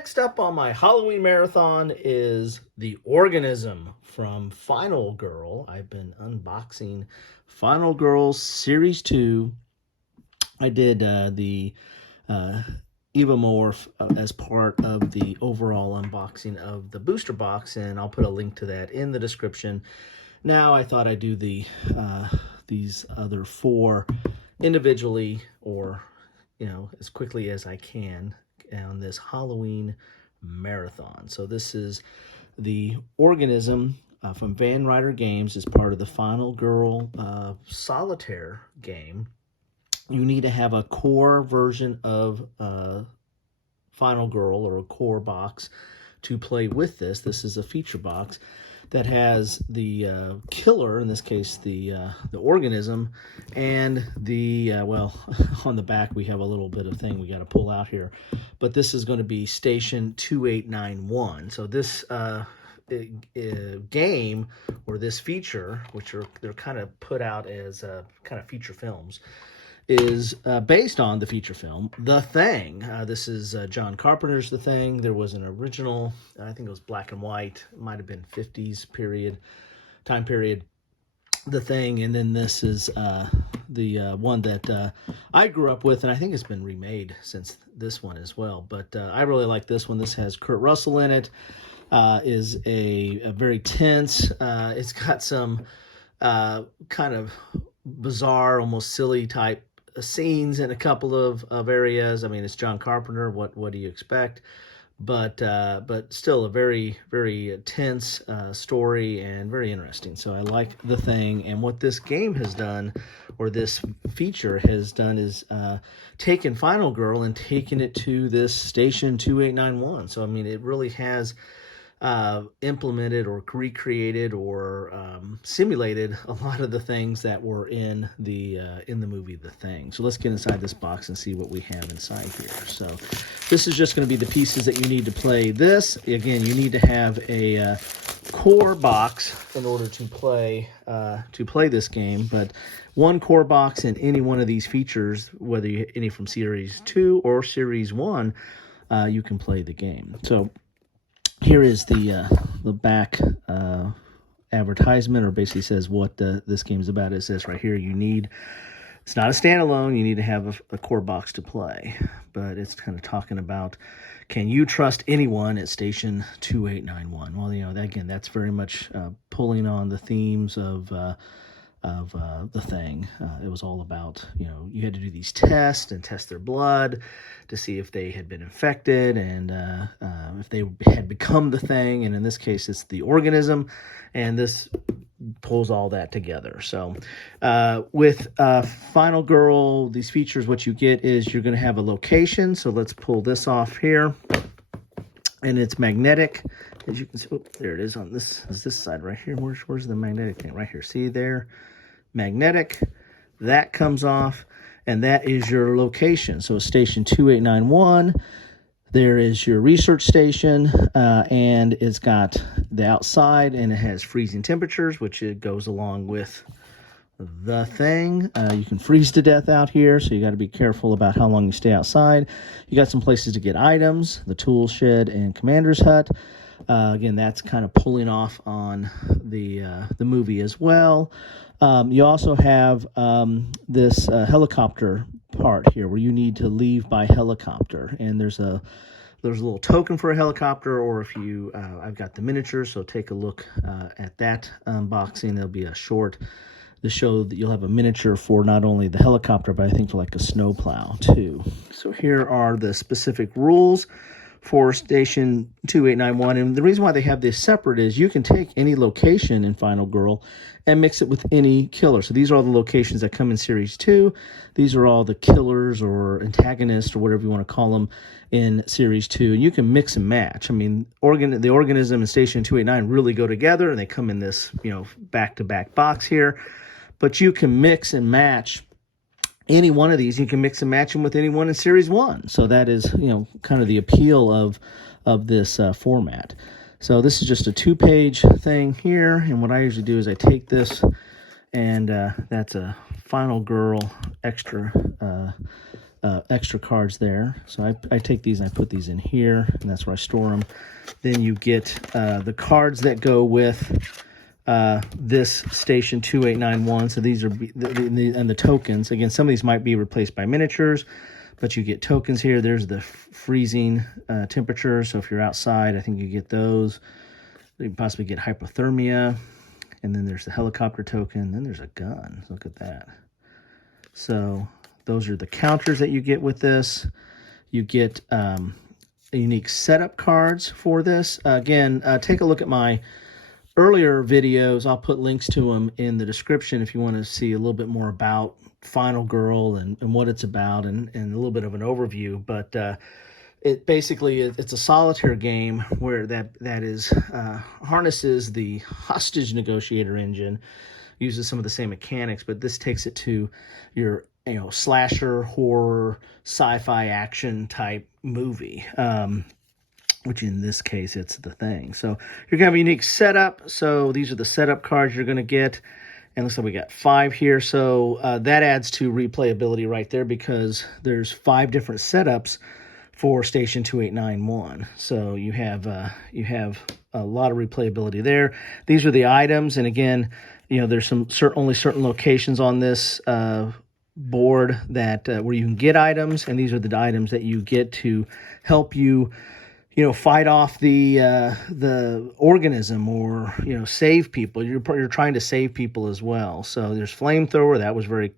Next up on my Halloween marathon is The Organism from Final Girl. I've been unboxing Final Girl Series 2. I did the uh, Evomorph as part of the overall unboxing of the booster box, and I'll put a link to that in the description. Now I thought I'd do these other four individually, or as quickly as I can on this Halloween marathon. So this is the Organism from Ryder Games as part of the Final Girl solitaire game. You need to have a core version of Final Girl, or a core box, to play with this. This is a feature box that has the killer, in this case the Organism, and the well, on the back we have a little bit of thing we got to pull out here, but this is going to be Station 2891. So this game, or this feature, which they're kind of put out as kind of feature films, is based on the feature film The Thing. This is John Carpenter's The Thing. There was an original, I think it was black and white, it might have been 50s time period, The Thing, and then this is the one that I grew up with, and I think it's been remade since this one as well, but I really like this one. This has Kurt Russell in it. Is a very tense, it's got some kind of bizarre, almost silly type scenes in a couple of areas. I mean, it's John Carpenter. What do you expect? But still a very, very tense story, and very interesting. So I like The Thing. And what this game has done, or this feature has done, is taken Final Girl and taken it to this Station 2891. So I mean, it really has implemented or recreated or simulated a lot of the things that were in the movie The Thing. So let's get inside this box and see what we have inside here. So this is just going to be the pieces that you need to play this. Again, you need to have a core box in order to play this game, but one core box in any one of these features, whether any from Series 2 or Series 1, you can play the game. So here is the back advertisement, or basically says what this game is about. It says right here, it's not a standalone, you need to have a core box to play. But it's kind of talking about, can you trust anyone at Station 2891? Well, again, that's very much pulling on the themes of The Thing. It was all about, you had to do these tests and test their blood to see if they had been infected, and if they had become the Thing. And in this case, it's the Organism, and this pulls all that together. So with Final Girl, these features, what you get is you're going to have a location. So let's pull this off here, and it's magnetic. As you can see, oh, there it is on this side right here. Where's the magnetic thing? Right here. See there? Magnetic. That comes off, and that is your location. So Station 2891. There is your research station, and it's got the outside, and it has freezing temperatures, which it goes along with The Thing. You can freeze to death out here, so you got to be careful about how long you stay outside. You got some places to get items, the tool shed and commander's hut. Again, that's kind of pulling off on the movie as well. You also have this helicopter part here, where you need to leave by helicopter, and there's a little token for a helicopter, or if you I've got the miniature, so take a look at that unboxing. There'll be a short to show that you'll have a miniature for not only the helicopter, but I think for like a snowplow too. So here are the specific rules for Station 2891, and the reason why they have this separate is you can take any location in Final Girl and mix it with any killer. So these are all the locations that come in Series 2. These are all the killers or antagonists, or whatever you want to call them, in Series 2. And you can mix and match. I mean, the Organism and Station 289 really go together, and they come in this, back-to-back box here. But you can mix and match any one of these. You can mix and match them with anyone in Series 1. So that is, kind of the appeal of this format. So this is just a 2-page thing here, and what I usually do is I take this, and that's a Final Girl extra extra cards there. So I take these and I put these in here, and that's where I store them. Then you get the cards that go with this Station 2891. So these are and the tokens. Again, some of these might be replaced by miniatures, but you get tokens here. There's the freezing temperature. So if you're outside, I think you get those. You can possibly get hypothermia. And then there's the helicopter token. Then there's a gun. Look at that. So those are the counters that you get with this. You get unique setup cards for this. Again, take a look at my earlier videos. I'll put links to them in the description if you want to see a little bit more about Final Girl and what it's about, and a little bit of an overview. But it basically, it's a solitaire game where that is harnesses the hostage negotiator engine, uses some of the same mechanics, but this takes it to your slasher, horror, sci-fi action type movie, which in this case, it's The Thing. So you're going to have a unique setup. So these are the setup cards you're going to get. And looks like we got 5 here. So that adds to replayability right there, because there's 5 different setups for Station 2891. So you have a lot of replayability there. These are the items. And again, there's only certain locations on this board that where you can get items, and these are the items that you get to help you fight off the organism, or save people. You're trying to save people as well. So there's flamethrower, that was very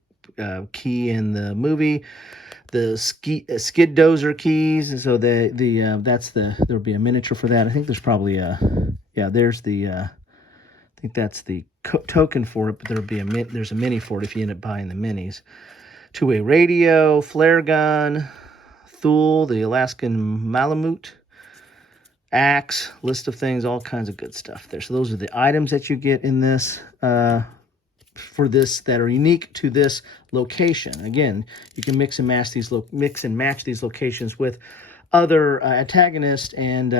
key in the movie. The skid dozer keys, and so there'll be a miniature for that. I think there's probably there's the I think that's the token for it, but there's a mini for it if you end up buying the minis. Two-way radio, flare gun, Thule, the Alaskan Malamute, axe, list of things, all kinds of good stuff there. So those are the items that you get in this for this that are unique to this location. Again, you can mix and match these locations with other antagonists, and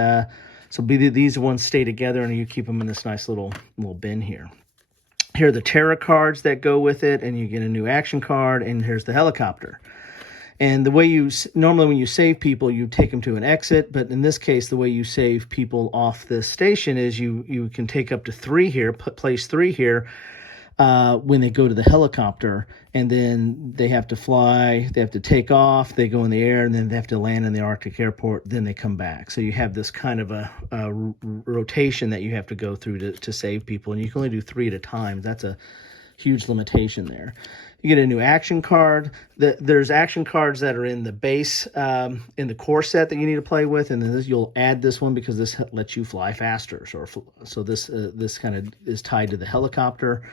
so these ones stay together, and you keep them in this nice little bin here. Here are the terror cards that go with it, and you get a new action card, and here's the helicopter. And the way normally when you save people, you take them to an exit, but in this case, the way you save people off this station is you can take up to 3 here, place 3 here, when they go to the helicopter, and then they have to fly, they have to take off, they go in the air, and then they have to land in the Arctic airport, then they come back. So you have this kind of a rotation that you have to go through to save people, and you can only do 3 at a time. That's a huge limitation there. You get a new action card. There's action cards that are in the base, in the core set that you need to play with, and then you'll add this one because this lets you fly faster. So this kind of is tied to the helicopter.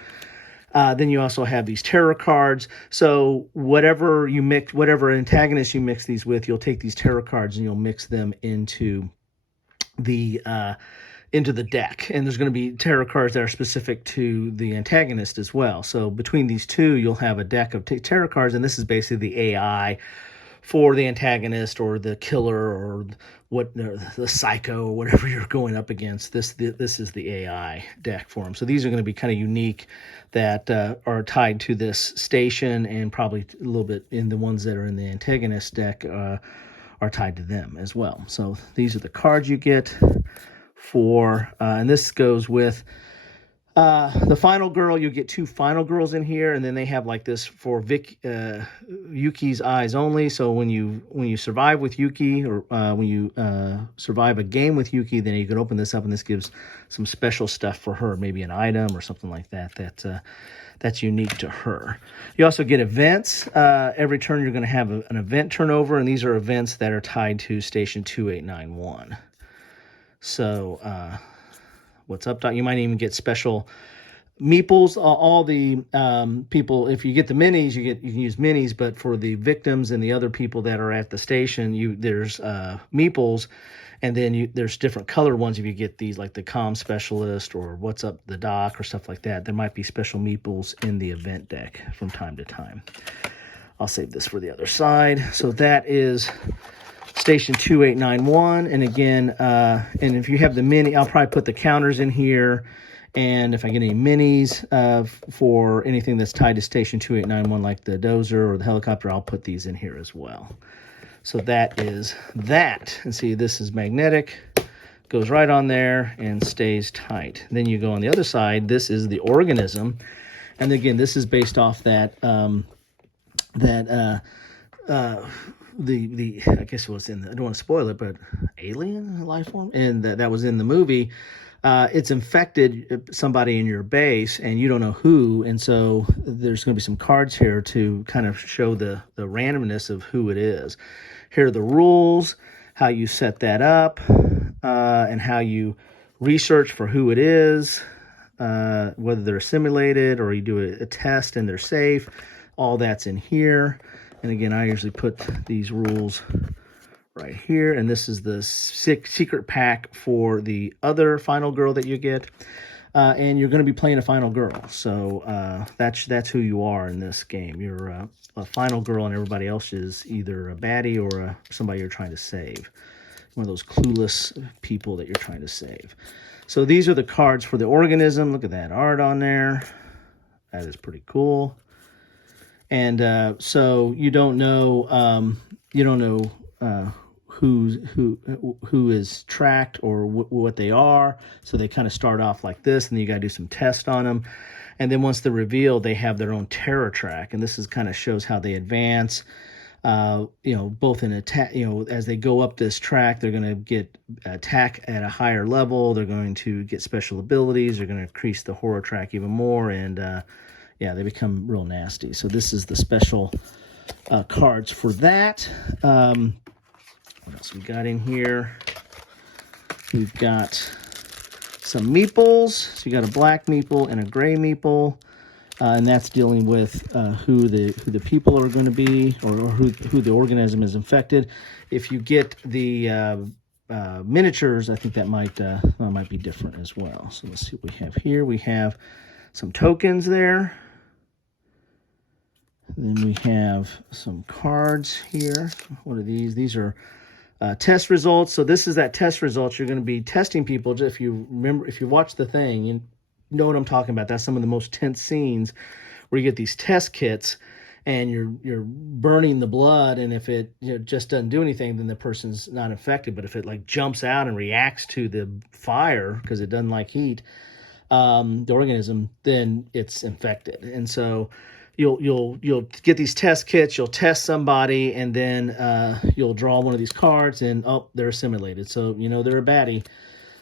Then you also have these terror cards. So whatever antagonist you mix these with, you'll take these terror cards and you'll mix them into the deck. And there's going to be terror cards that are specific to the antagonist as well. So between these two, you'll have a deck of terror cards, and this is basically the AI for the antagonist or the killer or the psycho or whatever you're going up against. This is the AI deck for them. So these are going to be kind of unique that are tied to this station, and probably a little bit in the ones that are in the antagonist deck are tied to them as well. So these are the cards you get for, and this goes with the Final Girl. You get 2 Final Girls in here, and then they have like this for Yuki's eyes only. So when you survive with Yuki, or when you survive a game with Yuki, then you can open this up, and this gives some special stuff for her, maybe an item or something like that that's unique to her. You also get events. Every turn you're going to have an event turnover, and these are events that are tied to Station 2891. So what's up, Doc? You might even get special meeples. All the people, if you get the minis, you can use minis, but for the victims and the other people that are at the station, there's meeples, and then there's different colored ones. If you get these, like the comm specialist or what's up the doc or stuff like that, there might be special meeples in the event deck from time to time. I'll save this for the other side. So that is Station 2891, and again, and if you have the mini, I'll probably put the counters in here, And if I get any minis for anything that's tied to Station 2891, like the dozer or the helicopter, I'll put these in here as well. So that is that. And see, this is magnetic, goes right on there and stays tight. Then you go on the other side. This is the organism. And again, this is based off that, I guess it was in the, I don't want to spoil it, but alien life form, and that was in the movie. It's infected somebody in your base, and you don't know who, and so there's going to be some cards here to kind of show the randomness of who it is. Here are the rules, how you set that up, and how you research for who it is, whether they're assimilated or you do a test and they're safe. All that's in here. And again, I usually put these rules right here. And this is the secret pack for the other final girl that you get. And you're going to be playing a final girl. So that's who you are in this game. You're a final girl, and everybody else is either a baddie or somebody you're trying to save. One of those clueless people that you're trying to save. So these are the cards for the organism. Look at that art on there. That is pretty cool. And so you don't know who is tracked or what they are. So they kind of start off like this, and then you got to do some tests on them. And then once they're revealed, they have their own terror track, and this is kind of shows how they advance. Both in attack, as they go up this track, they're going to get attack at a higher level. They're going to get special abilities. They're going to increase the horror track even more, and they become real nasty. So this is the special cards for that. What else we got in here? We've got some meeples. So you got a black meeple and a gray meeple. And that's dealing with who the people are going to be, or who the organism is infected. If you get the miniatures, I think that might be different as well. So let's see what we have here. We have some tokens there. Then we have some cards here. What are these? These are test results. So this is that test results. You're going to be testing people. If you remember, if you watch the thing, you know what I'm talking about. That's some of the most tense scenes where you get these test kits and you're burning the blood, and if it just doesn't do anything, then the person's not infected. But if it like jumps out and reacts to the fire because it doesn't like heat, the organism, then it's infected. And so you'll get these test kits, you'll test somebody, and then you'll draw one of these cards, and they're assimilated. So they're a baddie.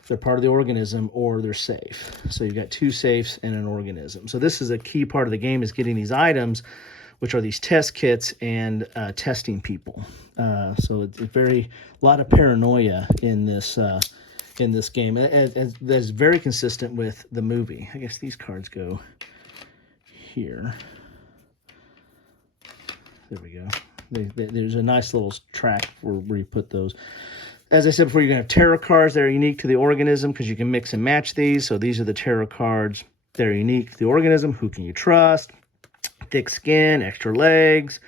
They're part of the organism, or they're safe. So you've got two safes and an organism. So this is a key part of the game, is getting these items, which are these test kits, and testing people. So it's a lot of paranoia in this game. That's very consistent with the movie. I guess these cards go here. There we go. There's a nice little track where you put those. As I said before, you're going to have tarot cards that are unique to the organism, because you can mix and match these. So these are the tarot cards that are unique to the organism. Who can you trust? Thick skin, extra legs,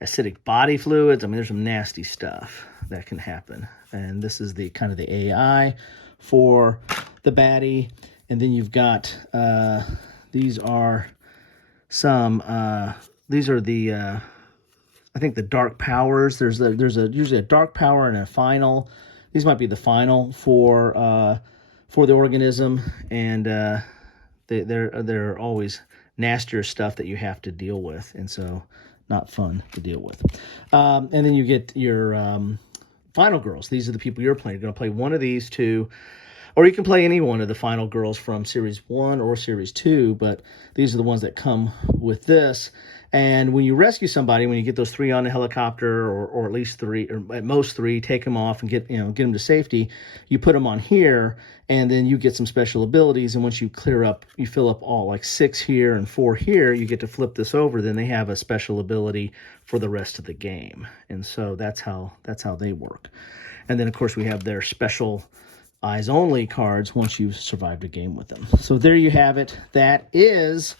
acidic body fluids. I mean, there's some nasty stuff that can happen. And this is the kind of the AI for the baddie. And then you've got, these are the I think the dark powers. There's usually a dark power and a final. These might be the final for the organism, and they're always nastier stuff that you have to deal with, and so not fun to deal with. And then you get your final girls. These are the people you're playing. You're going to play one of these two, or you can play any one of the final girls from Series 1 or Series 2, but these are the ones that come with this. And when you rescue somebody, when you get those 3 on the helicopter, or at least 3, or at most 3, take them off and get them to safety, you put them on here, and then you get some special abilities. And once you you fill up all, like 6 here and 4 here, you get to flip this over. Then they have a special ability for the rest of the game. And so that's how they work. And then, of course, we have their special eyes only cards once you've survived a game with them. So there you have it. That is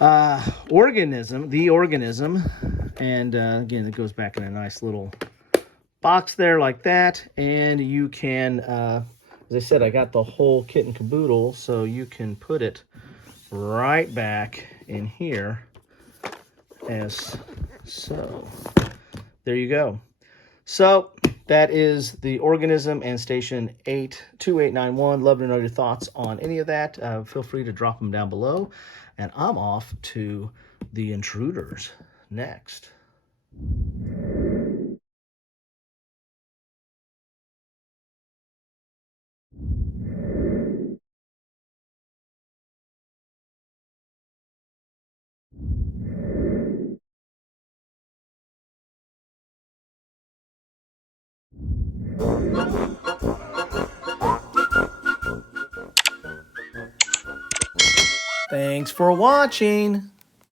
the organism. And again, it goes back in a nice little box there like that. And you can As I said, I got the whole kit and caboodle, so you can put it right back in here as so. There you go. So that is the organism and station 82891. Love to know your thoughts on any of that. Feel free to drop them down below. And I'm off to the intruders next. Thanks for watching.